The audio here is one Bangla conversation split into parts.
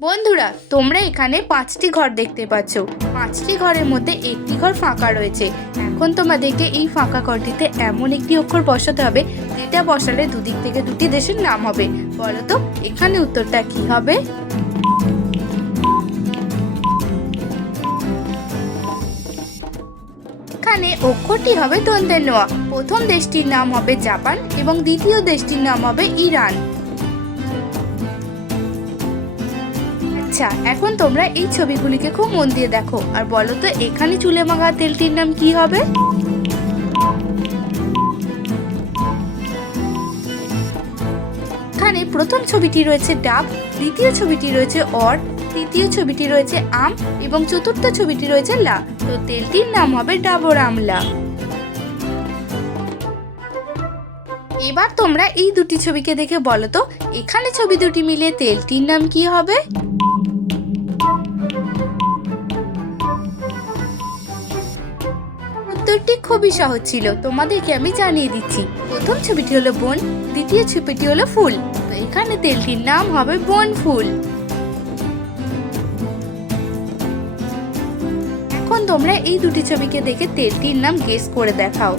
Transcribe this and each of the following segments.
বন্ধুরা, তোমরা এখানে 5টি ঘর দেখতে পাচ্ছ। 5টি ঘরের মধ্যে একটি ঘর ফাঁকা রয়েছে। এখন তোমাদেরকে এই ফাঁকা ঘরটিতে এমন একটি অক্ষর বসাতে হবে যেটা বসালে দুদিক থেকে দুটি দেশের নাম হবে। বলো তো এখানে উত্তরটা কি হবে? এখানে অক্ষরটি হবে দন্তের নোয়া। প্রথম দেশটির নাম হবে জাপান এবং দ্বিতীয় দেশটির নাম হবে ইরান। আচ্ছা, এখন তোমরা এই ছবিগুলিকে খুব মন দিয়ে দেখো আর বলো তো এখানে চুলে মাখা তেলটির নাম কি হবে? এখানে প্রথম ছবিটি রয়েছে ডাব, দ্বিতীয় ছবিটি রয়েছে অর, তৃতীয় ছবিটি রয়েছে আম এবং চতুর্থ ছবিটি রয়েছে লা। তো তেলটির নাম হবে ডাবর আমলা। এবার তোমরা এই দুটি ছবিকে দেখে বলো তো এখানে ছবি দুটি মিলে তেলটির নাম কি হবে? উত্তরটি খুবই সহজ ছিল, তোমাদেরকে আমি জানিয়ে দিচ্ছি। প্রথম ছবিটি হলো বন, দ্বিতীয় ছবিটি হলো ফুল। তো এখানে তেলটির নাম হবে বন ফুল। এখন তোমরা এই দুটি ছবিকে দেখে তেলটির নাম গেস করে দেখাও।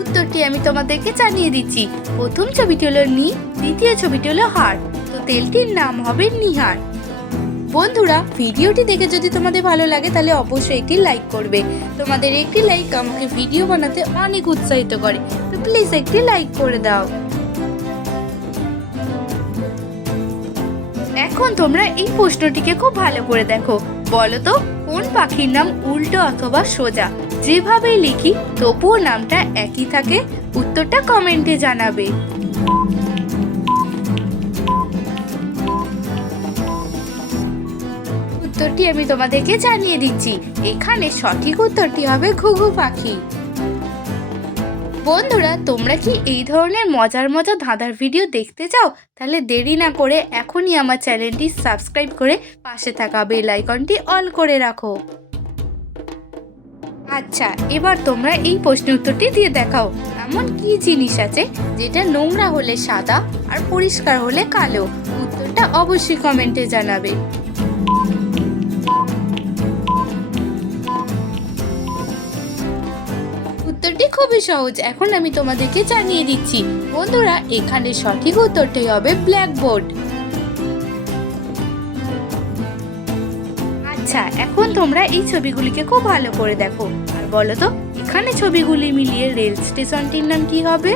উত্তরটি আমি তোমাদেরকে জানিয়ে দিচ্ছি। প্রথম ছবিটি হলো নি, দ্বিতীয় ছবিটি হলো হার। তো তেলটির নাম হবে নিহার। বন্ধুরা, ভিডিওটি দেখে যদি তোমাদের ভালো লাগে তাহলে অবশ্যই একটি লাইক করবে। তোমাদের একটি লাইক আমাকে ভিডিও বানাতে অনেক উৎসাহিত করে। তো প্লিজ একটি লাইক করে দাও। এখন তোমরা এই প্রশ্নটিকে খুব ভালো করে দেখো। বলো তো কোন পাখির নাম উল্টো অথবা সোজা যেভাবেই লিখি তবুও নামটা একই থাকে? উত্তরটা কমেন্টে জানাবে। উত্তরটি আমি তোমাদেরকে জানিয়ে দিচ্ছি। এখানে সঠিক উত্তরটি হবে ঘুঘু পাখি। বন্ধুরা, তোমরা কি এই ধরনের মজার মজার ধাঁধার ভিডিও দেখতে চাও? তাহলে দেরি না করে এখনই আমার চ্যানেলটি সাবস্ক্রাইব করে পাশে থাকা বেল আইকনটি অল করে রাখো। আচ্ছা, এবার তোমরা এই প্রশ্নের উত্তরটি দিয়ে দেখাও। এমন কি জিনিস আছে যেটা নোংরা হলে সাদা আর পরিষ্কার হলে কালো? উত্তরটা অবশ্যই কমেন্টে জানাবে। উত্তরটি খুবই সহজ, এখন আমি তোমাদেরকে জানিয়ে দিচ্ছি। বন্ধুরা, এখানে সঠিক উত্তরটি হবে ব্ল্যাকবোর্ড। আচ্ছা, এখন তোমরা এই ছবিগুলিকে খুব ভালো করে দেখো আর বলো তো এখানে ছবিগুলি মিলিয়ে রেল স্টেশনটির নাম কি হবে?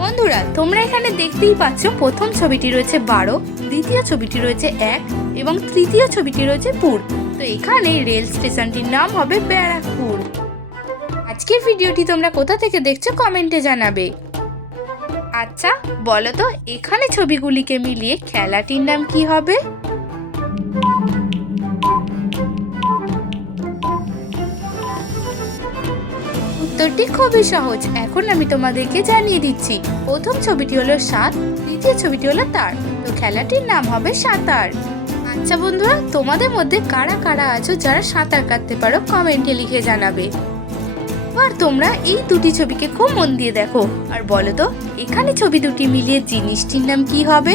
বন্ধুরা, তোমরা এখানে দেখতেই পাচ্ছ প্রথম ছবিটি রয়েছে 12, দ্বিতীয় ছবিটি রয়েছে 1 এবং তৃতীয় ছবিটি রয়েছে পুর। তো এখানে রেল স্টেশনটির নাম হবে ব্যারাকপুর। আজকের ভিডিওটি তোমরা কোথা থেকে দেখছো কমেন্টে জানাবে। আচ্ছা, বলো তো এখানে ছবিগুলিকে মিলিয়ে খেলাটির নাম কি হবে? উত্তরটি খুবই সহজ, এখন আমি তোমাদেরকে জানিয়ে দিচ্ছি। প্রথম ছবিটি হলো 7, দ্বিতীয় ছবিটি হলো তার। তো খেলাটির নাম হবে সাঁতার। আচ্ছা বন্ধুরা, তোমাদের মধ্যে কারা কারা আছো যারা সাঁতার কাটতে পারো কমেন্টে লিখে জানাবে। আর তোমরা এই দুটি ছবিকে খুব মন দিয়ে দেখো আর বলো তো এখানে ছবি দুটি মিলিয়ে জিনিসটির নাম কি হবে?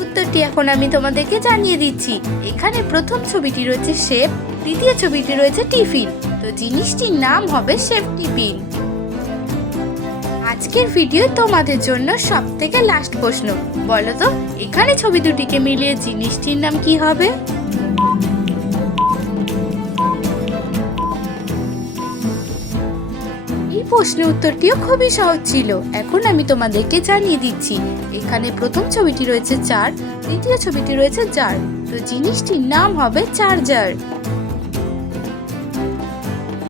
উত্তরটি এখন আমি তোমাদেরকে জানিয়ে দিচ্ছি। এখানে প্রথম ছবিটি রয়েছে শেফ, দ্বিতীয় ছবিটি রয়েছে টিফিন। তো জিনিসটির নাম হবে শেফ টিফিন। আজকের ভিডিও তোমাদের জন্য সব থেকে লাস্ট প্রশ্ন। বলো তো এখানে ছবি দুটিকে মিলিয়ে জিনিসটির নাম কি হবে? এই প্রশ্নের উত্তরটিও খুবই সহজ ছিল, এখন আমি তোমাদেরকে জানিয়ে দিচ্ছি। এখানে প্রথম ছবিটি রয়েছে 4, দ্বিতীয় ছবিটি রয়েছে জার। তো জিনিসটির নাম হবে চার্জার।